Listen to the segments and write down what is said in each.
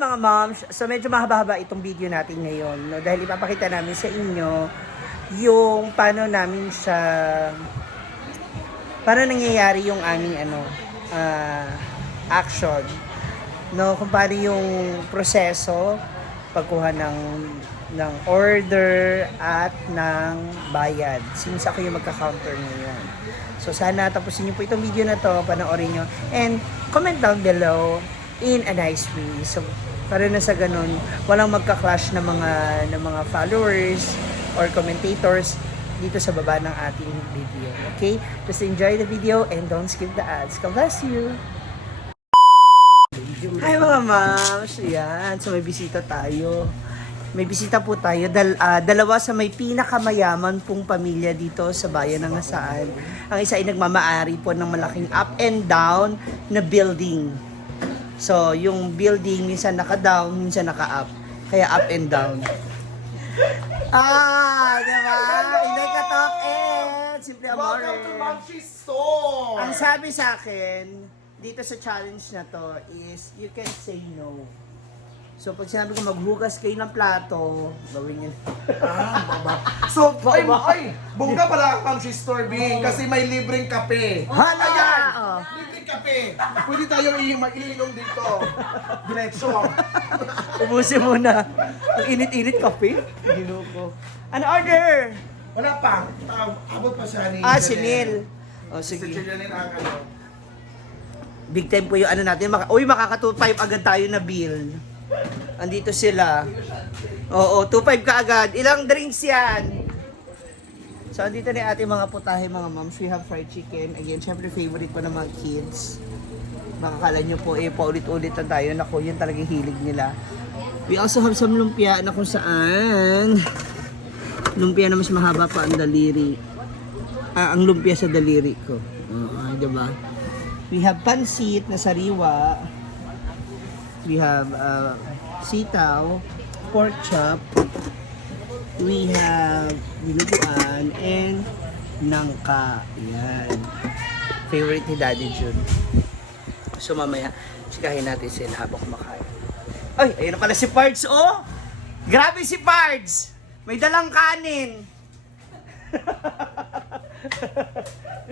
mga moms, so medyo mahaba-haba itong video natin ngayon, no? Dahil ipapakita namin sa inyo yung paano nangyayari yung aming action, no? Kung paano yung proseso pagkuha ng order at ng bayad, since ako yung magka-counter ngayon. So sana tapusin niyo po itong video na to, panoorin niyo, and comment down below in a nice way. So para na sa ganun, walang magka-clash na mga followers or commentators dito sa baba ng ating video. Okay? Just enjoy the video and don't skip the ads. God bless you! Hi mga moms! Yan. So may bisita tayo. May bisita po tayo. Dalawa sa may pinakamayaman pong pamilya dito sa bayan ng Ngasaan. Ang isa ay nagmamaari po ng malaking up and down na building. So, yung building minsan naka-down, minsan naka-up. Kaya up and down. Diba? Hindi ka talk simple amore. Welcome to Munchie Store! Ang sabi sa akin, dito sa challenge na to is, you can say no. So, pag sinabi ko maghugas kayo ng plato, gawin yun. Baba. So, bongga pala ang Munchie Store, Bing, kasi may libreng kape. Hala! Ayan! Oh. Libreng kape. Pwede tayo mag-iinom dito. Diretso. Ubusin muna. Ang init-init kape. Ginuko. Ano order? Wala pa. Abot pa siya ni Si Neil. O, Si sige. Julian ang Big time po yung natin. Makaka-2.5 agad tayo na bill. Andito sila. Oo, 2.5 ka agad. Ilang drinks yan? So, andito na yung ating mga putahe, mga moms. We have fried chicken. Again, syempre favorite ko ng mga kids. Baka kala nyo po, paulit-ulit na tayo. Naku, yun talagang hilig nila. We also have some lumpia na kung saan lumpia na mas mahaba pa ang daliri. Ang lumpia sa daliri ko. Diba? We have pansit na sariwa. We have sitaw, pork chop. We have dinuguan and nangka. Yan. Favorite ni Daddy Jun. So mamaya, sikahin natin sila habang kumakain. Ay, ayun na pala si Pards, oh! Grabe si Pards! May dalang kanin.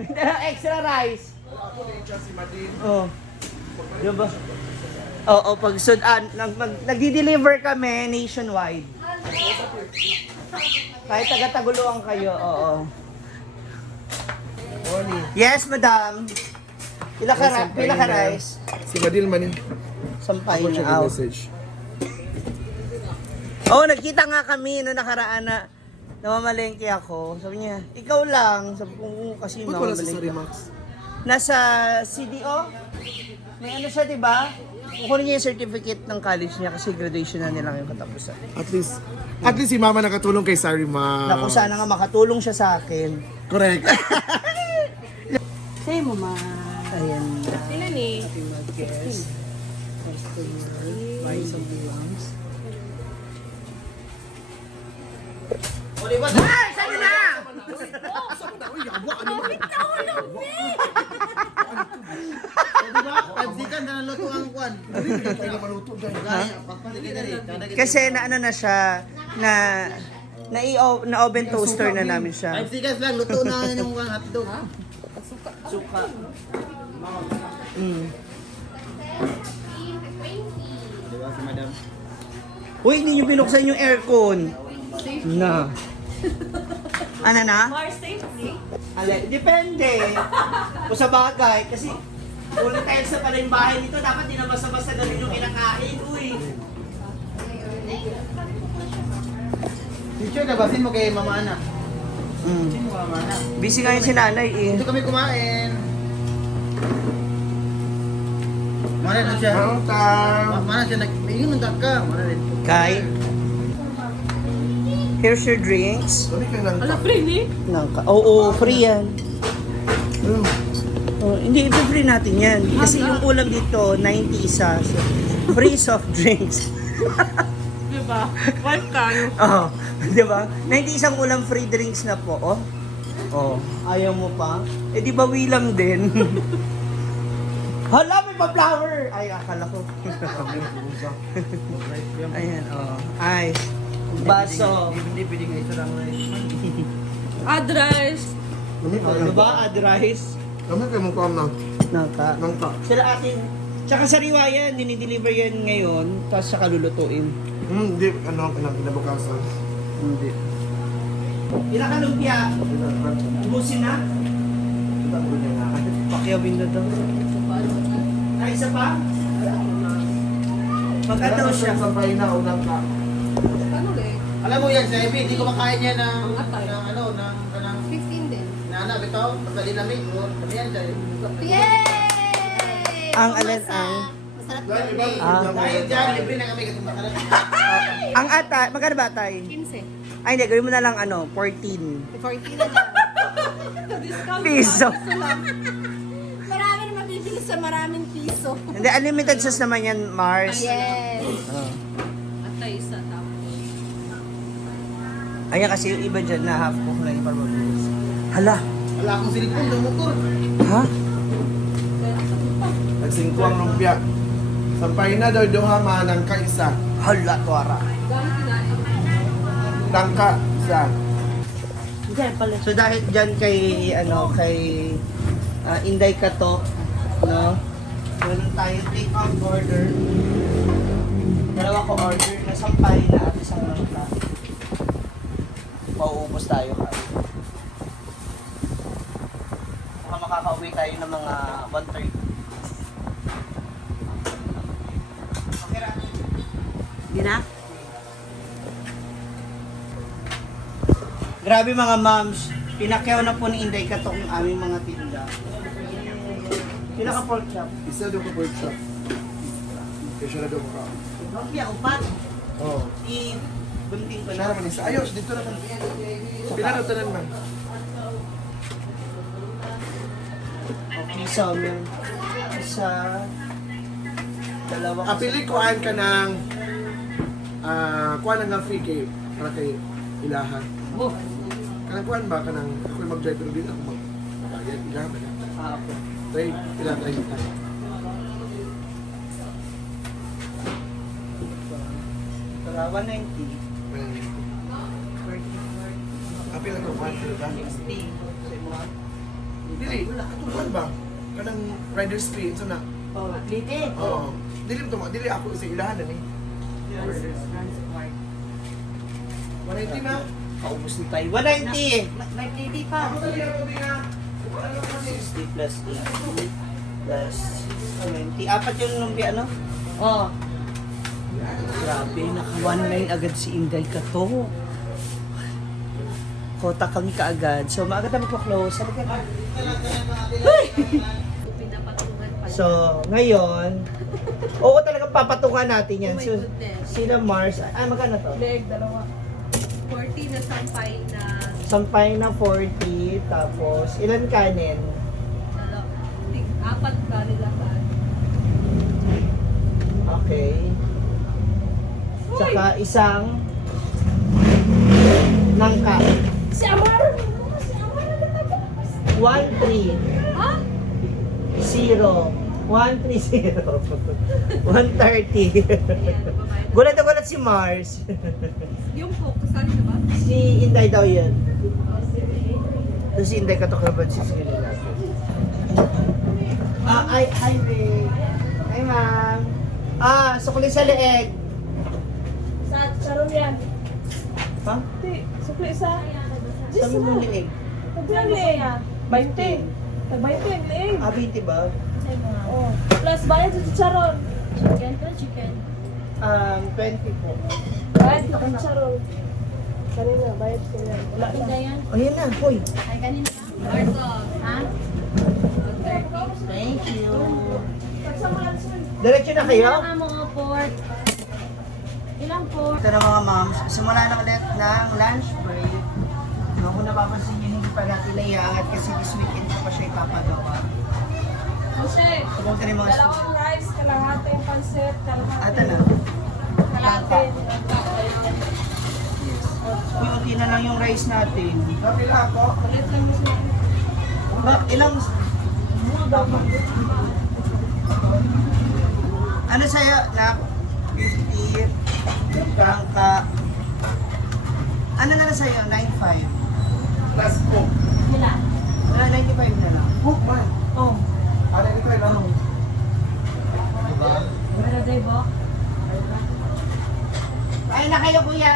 May dalang extra rice. Ako na yung si Madin. Oh. Diba? Oo, pag nagdi-deliver kami nationwide. Kahit taga-Taguluan kayo, oo. Yes, madam. Pila ka rice? Si Madin Manin. Sampay Ako siya na. message. Oh, nagkita nga kami no nakaraan na namamalengke ako. Sabi niya, ikaw lang. Sabi ko, kasi Ba't wala si namamalengke. Sarimax? Nasa CDO, may ano siya, diba? Kukunin niya yung certificate ng college niya kasi graduation na nila yung katapusan. At least si Mama nakatulong kay Sarimax. Naku, sana nga makatulong siya sa akin. Correct. Say mo ma. Ayan na. Sino ni? Ating mag-guest. Customer. Buy some belongs. O, diba? Ay! Saan na? Uy, yawa, ano naman? Diba? 5 seconds na naluto ang kwan. Tayo na maluto dyan. Kasi na ano na siya, na oven toaster na namin siya. 5 seconds lang, luto na yung hotdog. Suka. Diba si madam? Uy, hindi nyo binuksan yung aircon. Na. Ano na? More safely. Depende. Kung sa bagay, kasi ulit tayo sa pala yung bahay nito, dapat di na basta-basta ganun yung kinakain. Uy. Picture na, basin mo kay Mama Ana. Basin mo Mama Ana. Busy ngayon si nanay eh. Dito kami kumain. Mana na siya? Mana siya nag-ingon ng ka. Mana rin. Kai, here's your drinks. Dali ka lang. Ala, free ni? Oo, free yan. Oh, hindi, i-free natin yan. Kasi yung ulam dito, 90 isa. So, free soft drinks. Diba? Wife kayo. Oo, di ba? 90 isang ulam free drinks na po, oh. Oh, ayaw mo pa? Eh di bawi lang din. Hala, may pa-flower! Ay, akala ko. Ayan, oh. Ay, baso. Hindi pwedeng isa lang rice. Add rice. Ano ba, add rice? Kami kayo mong kuha na. Nangka. Nangka. Sila atin. Tsaka sariwa yan, dinideliver yan ngayon, tapos saka lulutuin. Hindi, ano, kinabukasan. Hindi. Ilang ka lumpia? Ubusin na? Pakyawin na daw. Ay, isa pa? Maganda siya. Sampay na o nangka. Ano ulit? Alam mo yan, sa Ebi, hindi ko makain yan ng, Atay. ng ano, ng 15 din. nana, bitaw, pagdali namin, ano yan, siya. Yay! Ang alin ang... Masarap Dahil yun. iba, Ah. Dahil dyan, libre na kami kasi makalat. Ang ata, magkano ba tay? 15. Ay, hindi, gawin mo na lang 14. 14 na lang. Discount Piso. lang. Marami na mabibili sa maraming piso. Hindi, unlimited sauce naman yan, Mars. Yes. Oh. Atay isa tapos. Ayan kasi yung iba dyan na half cook na yung parmabilis. Hala! Wala akong silikon ng motor. Ha? nagsingkuang lumpia. Sampay na daw duha nangka isa. Hala, tuwara. Tangka isa. So dahil dyan kay, kay Inday Kato, no? Meron tayo take out order. Dalawa ko order na sampay na at isang langka. Mauubos tayo ha. Baka makakauwi tayo ng mga 1:30. Okay ra? Hindi na? Grabe mga moms, pinakyaw na po ni Inday Kato ang aming mga tinda. Pinaka pork chop. Isa daw ka pork chop. Kasi na daw ka. Lumpia, upat. Oh. I-bunting ko Siya na. naman isa. Ayos, dito na ka. Pila na tanan man. Okay, so, meron isa, dalawa. Apili kuan ka ng kuan nga free kay para kay ilahan. Oh, Kanang kuan ba kanang ako mag-drive pero dito ako mag-bayad ilahan ba? okay. Tay, pila tayo. Para 190. Apil na to kuan ka. 60. Sa mga... Dili, kuan ba? Kanang rider's fee so na. Oh, lite. Oo. Dili mo to, dili ako sa ilahan na ni. 180 na. Kaubos na tayo. 190! May lady pa. Ako sa ako din na. 60 plus 80 plus 20. Apat yung lumpia, no? Oo. Grabe, naka 19 agad si Inday Kato. Kota kami kaagad. So, maaga tayo magpa-close. Sabi ka na. Pinapatungan pa. So, ngayon, oo talagang papatungan natin yan. Oh my So, goodness. sila Mars, magkano to? Leg, dalawa. 40 na sampay na Sampay na 40, tapos ilan kanin? apat ka nila pa. Okay. Tsaka isang nangka. Si Amar! 130. Ha? 130. 130. Gulat na gulat si Mars. Yung po, kasali na ba? Si Inday daw yan. So si Inday katoklaban si Sili natin. Hi babe. Hi ma'am. Sukli sa leeg. Sa charon yan. Ha? Sukli sa... Sabi mo leeg. Pagbilang leeg. 20. Tag-20 ang leeg. 20 ba? Oh. Plus bayad sa charon. Chicken to chicken. 20 po. Bayad ka ng charon. Kanina, bayad ko yan. Wala na. yan. Ayan na, hoy. Ay, kanina ka? Marco. Ha? Thank you. Diretso na kayo? Ilang mo pork? Ilang pork? Ito na mga moms, simula na ulit ng lunch break. No, kung napapansin nyo, hindi pa natin naiangat kasi this weekend ko pa siya ipapagawa. Jose, Pumunta na yung mga students. dalawang rice, kalahating pansit, Ata na. kalahating. Uy, okay na lang yung rice natin. Kapila ako. Ulit lang mo siya. Ilang... Ano sa'yo, nak? 50. Bangka. Ano na sa'yo? 9.5. Plus cook. Sila. Wala, 95 na lang. Cook man. Oh. Ano ito ay lang? Diba? Ano, Debo? Ay na kayo, kuya.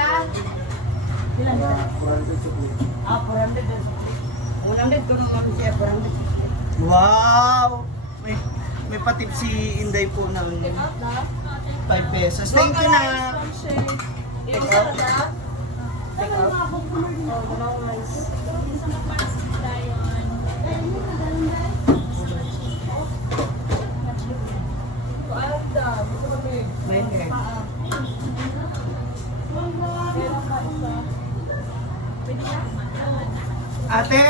Sila nila. 400 sukli. Ah, 400 din. 400 kung ano siya, 400. Wow! May patip si Inday po ng 5 pesos. Thank you na. Yung salada? Take out? Oh, dalawang rice. Ate!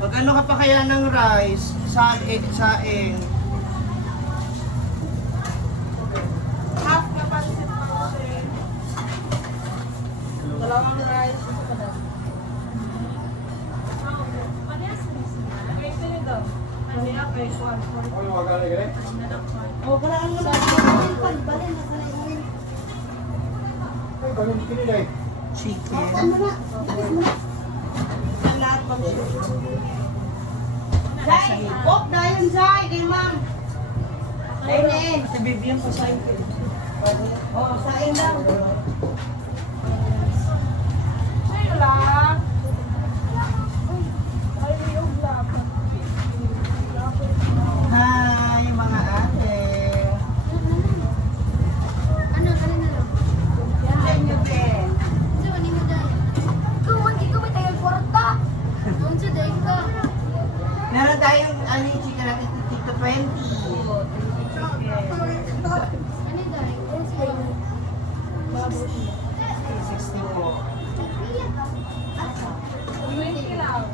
Mag-ano ka pa kaya ng rice? Saing. Half na pansit po siya. Dalawang rice. Okay, sino daw? Ano yan? Okay, one. Ano yung wagana ganit? Oh, wala ang mga Ay, ganun kinilay. Chicken. lahat pang siya. Jai! Pop na yun, Jai! Kay ma'am! Ayun. Nabibigyan ko sa inyo. Oh, saing lang. Sa'yo lang. Ay, may uglap. Hi, mga ate. Ano, kanina lang. Yan sa inyo, Ben. Sa kanina dahil. Ikaw, mandi ko may tayo kwarta. Doon sa dahil ka. Meron tayong ano yung chicken natin, Tito 20. Ano dahil? Baboy. 60 po. 20 lang.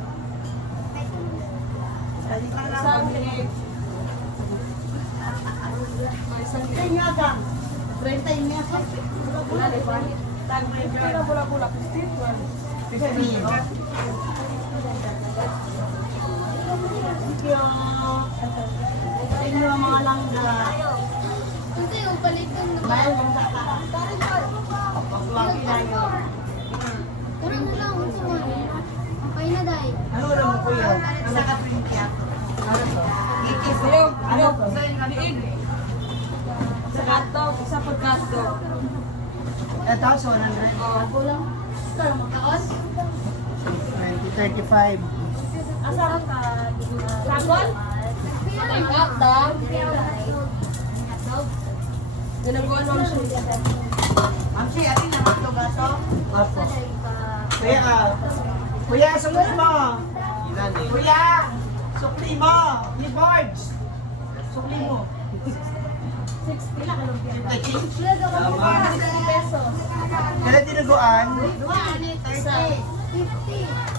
Isang minute. Isang nga gang. 30 nga sa. Wala, di ba? Tag-breaker. Bula-bula. 15. 15. Thank you. Thank you mga langga. Kasi yung palitan na Dahil kung sa pag-lagi na yun. Tara na lang, unsa mo. Okay na dahil. Ano ulam mo kuya? Sa kaprinkyat. Sayog. Ano? Liig. Sa hotdog. Sa pagkasdog. Ito, so 100. Ako lang. Tara, makaos. 20, 35. Asa ka? Sagol? Ang hotdog. Ginagawa mo siya. Ang siya, atin na hotdog aso. Apo. Kuya, sukli mo. Kuya, sukli mo. Ni Bards. Sukli mo. 60 lang. Tama. 60 pesos. Kailan tinaguan? Isa. 50.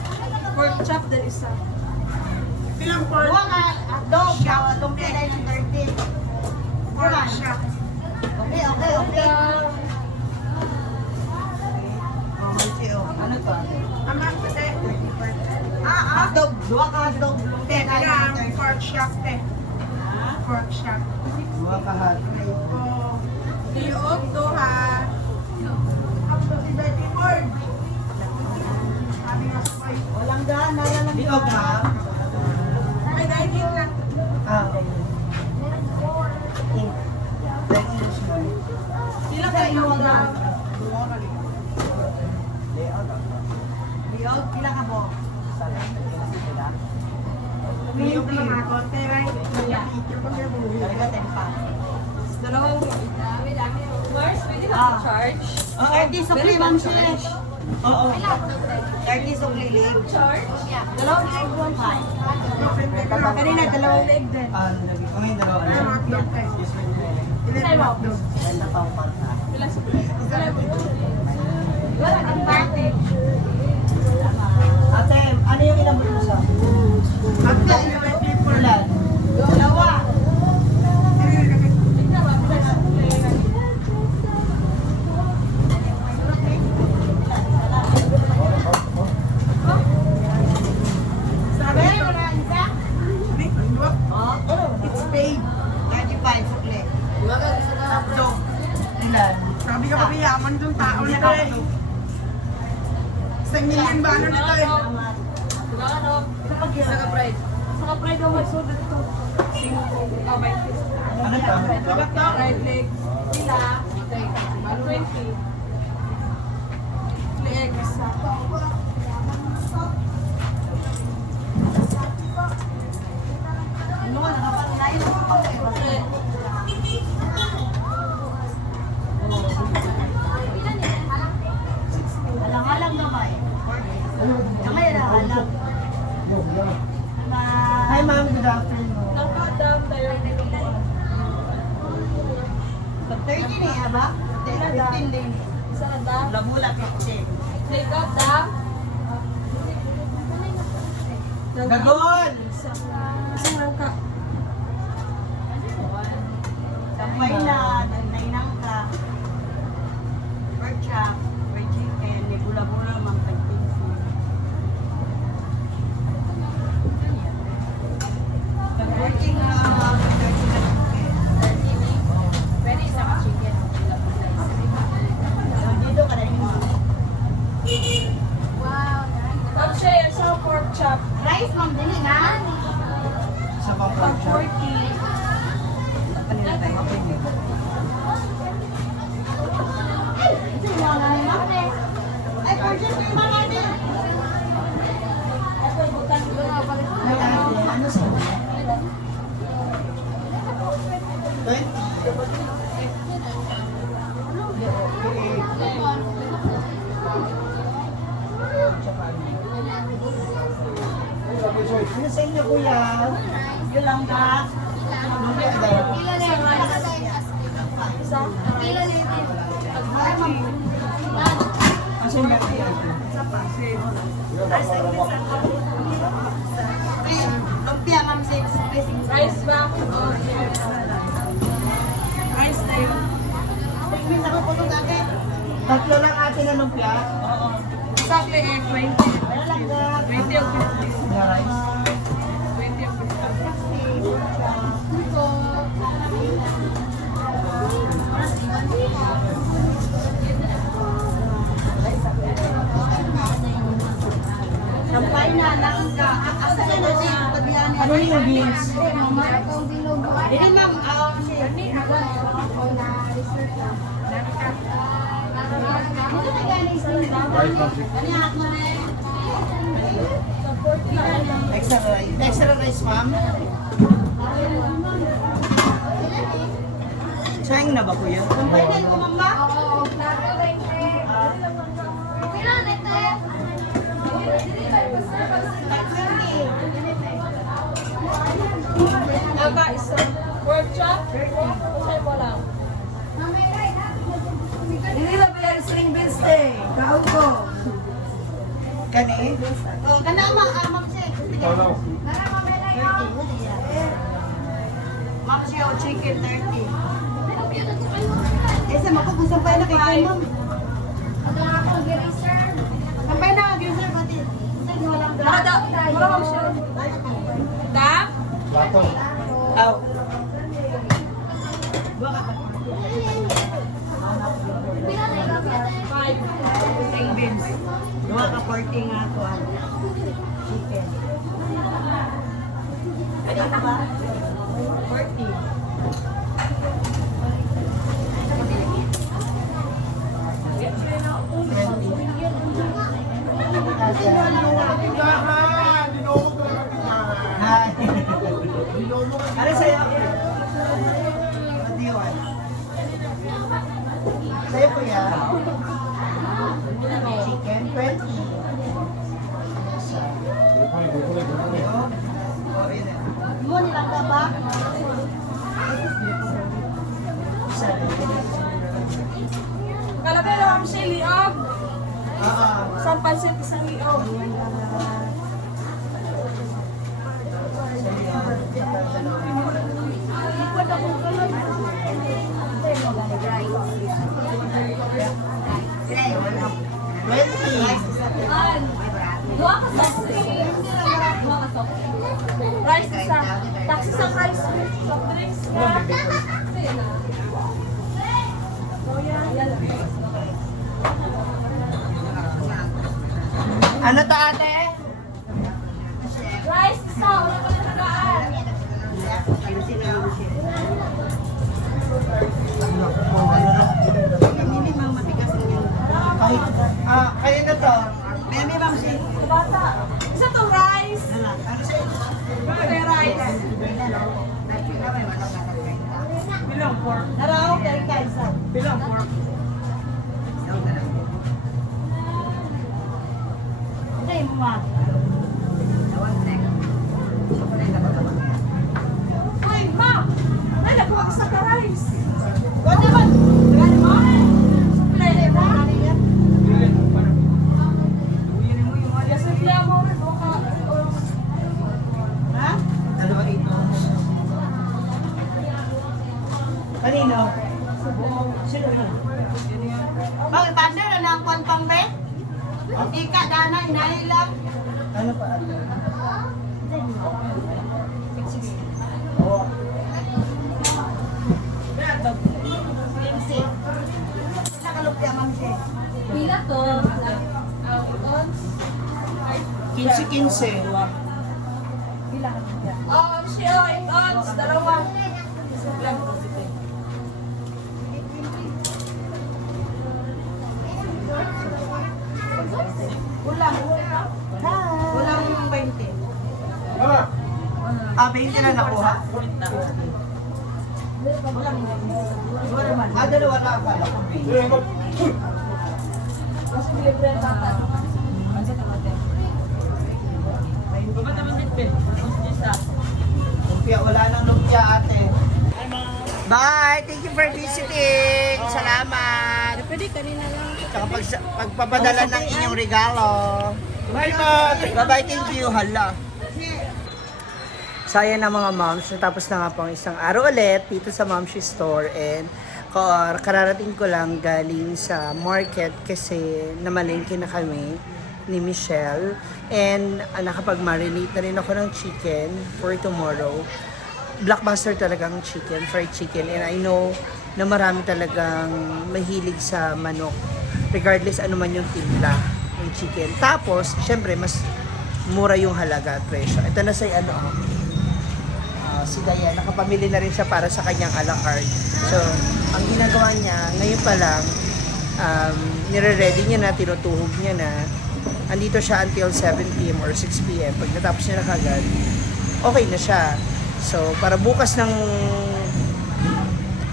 Pork chop din isa. Pilang pork? Buwa nga, hotdog. Hotdog kaya ng 30. Pork chop. Okay. Ano to? Aman kasi. Hotdog. Buwa ka hotdog. Kaya pork chop eh. Pork chop. Buwa kahat. Liog to ha. Hotdog si Betty Ford. Walang gaan, nalalang Liog ha? Ay, dahil lang. Okay. Let's use mo. Sila kayo wala. Liog, pila ka mo? Liog lang ako. Teray. Dalawang. Mars, pwede na charge? Oo. 30 sukli, ma'am siya. Oo. 30 sukli liig. Charge? Dalawang liig, 1.5. Kanina, dalawang liig din. Ngayon dalawa na. Yes, ma'am. Wala kang party. Ate, ano yung ilang mo sa? Tatlo, Ilan? dalawa. Sabi? Ilan? Sabi ka pa yaman yung tao na ito. 1 million ba ano nito eh? Saka pride ang magsulat ito. 5 Ano to? Right leg. Sila. 20. Leg. Alang-alang naman. Kamay alang-alang. Hi ma'am, good afternoon. Nakadam tayo. 30 niya ba? 15 din. Isa na ba? Labula 15. Leg out dam. Dagon! Isang langka. Sampay na, nagnainang ka. Pork chop, fried chicken, may gula-gula, mang tagpinsi. Nag-working na mga Pwede isa ka chicken. dito ka rin mo. Ang share sa pork chop. Rice, ma'am, dili nga. Sa mga Pag 40. Kanina tayo. Ito yung mga namin, ma'am. Ay, pork chop yung mga namin. Ako bukan ko nga pala. Ano sa mga? 20. Ano sa inyo kuya? Yun lang ba? Isa. Ano sa inyo? Lumpia, ma'am, 6. Rice ba? Oh, rice na yun. Tingin sa ko ng akin. Tatlo lang atin na lumpia. Exactly 20. Wala lang ba? 20 o 50. Na rice. 20 o 50. Sampay na, langka. Asa na na siya? Tabihan niya. Ano yung beans? Hindi, ma'am. Dito na galing sa kanya mo na eh. Extra rice. Extra rice, ma'am. Sayang na ba kuya? Sampay na yung mama. Aga isa. Pork chop. Sa'yo mo lang. Hindi ba ba yung string beans day? Kao ko. Kani? Oh, kana ma'am siya. Ma'am siya, chicken 30. Eh, sa mako kung sampay na kay ma'am. Sampay na, gireserve natin. Walang Nakada. Wala mo siya. Dam? Aw. Five. string beans. Duha ka 40 nga to. Chicken. Ano ba? 40. Hi. Ano sa'yo? Matiwan. Sa'yo kuya? Chicken 20. Mo nilang ka ba? Kalagay lang siya liog. Oo. Isang pansit, isang liog. Dua ka sa rice isa. Taxi sa rice. Soft drinks. Ano to ate? Rice, isa. Wala pa na nagaan. Kayo na to. Bata. Isa to rice. Pwede rice. Bilang pork. Naraw, kaya kaisa. Bilang pork. Ay, ma. Uy, ma! Ay, nakuha ka sa rice. Wala naman. Gani mo? Supply. Yes, supply mo rin. Ha? Dalawa 8 ounce. Kanino? Sino yun? Bakit banda na ng kwan pang be? Ika, dana, inahin lang. Ano pa ate? Nakalupya, ma'am siya. Pila to? 15-15. Siya, 8 ounce, dalawa. Ulang. Ulang 20. Ah, 20 na nakuha. Ah, dalawa na akala ko 20. Kasi libre ang tata. Lumpia, wala nang lumpia ate. Bye! Thank you for visiting! Salamat! Pwede kanina lang. Tsaka pagpapadala ng inyong regalo. Bye-bye! Thank you! Hala! So ayan na mga moms, natapos na nga po ang isang araw ulit dito sa Momshi Store and kararating ko lang galing sa market kasi namalengke na kami ni Michelle and nakapag-marinate na rin ako ng chicken for tomorrow. Blockbuster talagang chicken, fried chicken, and I know na marami talagang mahilig sa manok regardless ano man yung timpla ng chicken. Tapos, syempre, mas mura yung halaga at presyo. Ito na sa si Dayan, nakapamili na rin siya para sa kanyang a la carte. So, ang ginagawa niya, ngayon pa lang, nire-ready niya na, tinutuhog niya na. Andito siya until 7 p.m. or 6 p.m. Pag natapos niya na kagad, okay na siya. So, para bukas ng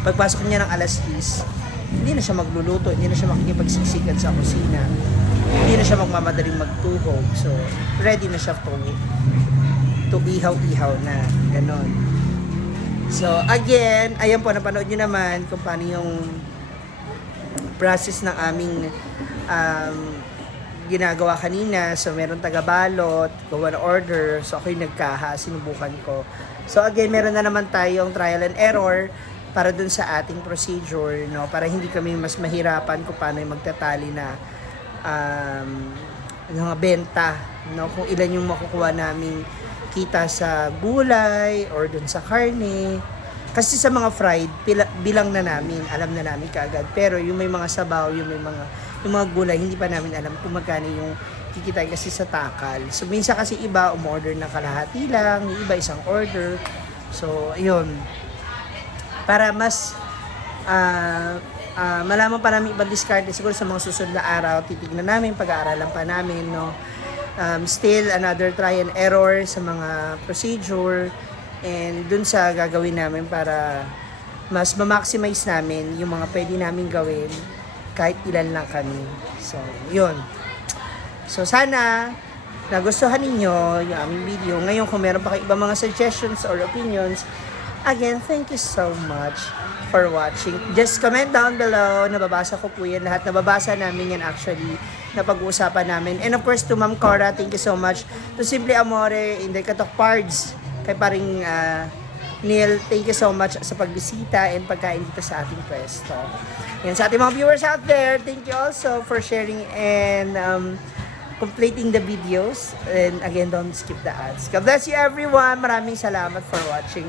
pagpasok niya ng alas 10, hindi na siya magluluto, hindi na siya makikipagsiksikan sa kusina, hindi na siya magmamadaling magtuhog. So, ready na siya to ihaw-ihaw na, ganon. So, again, ayan po, napanood nyo naman kung paano yung process ng aming ginagawa kanina. So, meron taga-balot, gawa na order. So, ako yung nagkaha, sinubukan ko. So, again, meron na naman tayong trial and error para dun sa ating procedure, no? Para hindi kami mas mahirapan kung paano yung magtatali na mga benta, no? Kung ilan yung makukuha naming kita sa gulay or dun sa karne. Kasi sa mga fried, bilang na namin, alam na namin kaagad. Pero yung may mga sabaw, yung mga gulay, hindi pa namin alam kung magkano yung kikitain kasi sa takal. So, minsan kasi iba, umorder ng kalahati lang, yung iba isang order. So, ayun. Para mas malaman pa namin ibang discard, siguro sa mga susunod na araw, titignan namin, pag-aaralan pa namin, no? Still another try and error sa mga procedure and dun sa gagawin namin para mas ma-maximize namin yung mga pwede namin gawin kahit ilan lang kami. So, yun. So, sana nagustuhan ninyo yung aming video. Ngayon, kung meron pa kayo ibang mga suggestions or opinions, again, thank you so much for watching. Just comment down below. Nababasa ko po yan. Lahat nababasa namin yan actually. Napag-uusapan namin. And of course, to Ma'am Cora, thank you so much. To Simple Amore, Inday Katok Pards, kay paring Neil, thank you so much sa pagbisita and pagkain dito sa ating pwesto. Yan, sa ating mga viewers out there, thank you also for sharing and completing the videos. And again, don't skip the ads. God bless you everyone. Maraming salamat for watching.